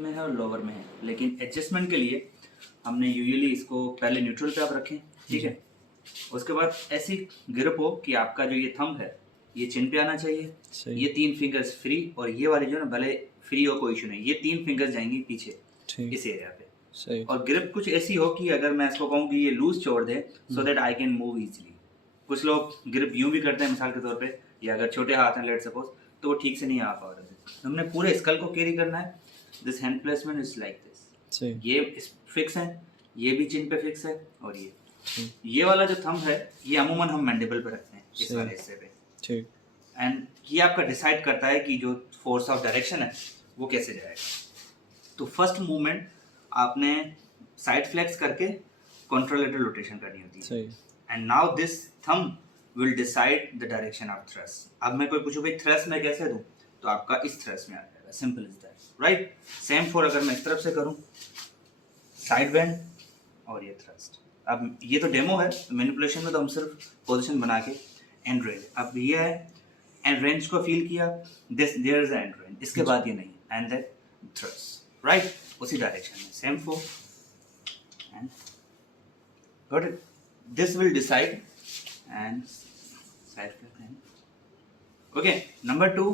में है और लोअर में है, लेकिन एडजस्टमेंट के लिए हमने यूजुअली इसको पहले न्यूट्रल पे आप रखें, ठीक है। उसके बाद ऐसी ग्रिप हो कि आपका जो ये थंब है ये चिन पे आना चाहिए, सही। ये 3 फिंगर्स फ्री, और ये वाली जो है ना भले फ्री हो कोई इशू नहीं, ये 3 फिंगर्स जाएंगी पीछे ठीक। इस एरिया पे। सही। और ग्रिप कुछ ऐसी हो कि अगर मैं इसको कहूँ कि ये लूज छोड़ दे so that I can move easily. कुछ लोग ग्रिप यूं भी करते हैं मिसाल के तौर पे, या अगर छोटे हाथ हैं लेट सपोज, तो वो ठीक से नहीं आ पा रहे। हमने पूरे स्कल को कैरी करना है। This hand placement is like this. सही। ये फिक्स है, ये भी चिन पे फिक्स है, और ठीक। ये वाला जो थंब है ये अमूमन हम मैंडिबल पे रखते हैं इस सही। वाले हिस्से पे। ठीक। एंड ये आपका डिसाइड करता है कि जो फोर्स ऑफ डायरेक्शन है वो कैसे जाएगा। तो फर्स्ट मूवमेंट आपने साइड फ्लेक्स करके कॉन्ट्रोलेटरल रोटेशन करनी होती है। सही। And now this thumb will decide the direction of thrust. अब मैं कोई पूछूं भाई थ्रस्ट मैं कैसे दूं, तो आपका इस थ्रस्ट में आ जाएगा, simple is that, right. Same for अगर मैं इस तरफ से करूं, साइड बेंड और ये थ्रस्ट। अब ये तो डेमो है, मैनिपुलेशन में तो हम सिर्फ पोजीशन बना के एंड रेंज। अब ये है एंड रेंज को फील किया, this there is and range, इसके बाद ये नहीं, एंड दैट थ्रस्ट, राइट, उसी डायरेक्शन में। Same for and got it. This will decide and side flip and okay. Number 2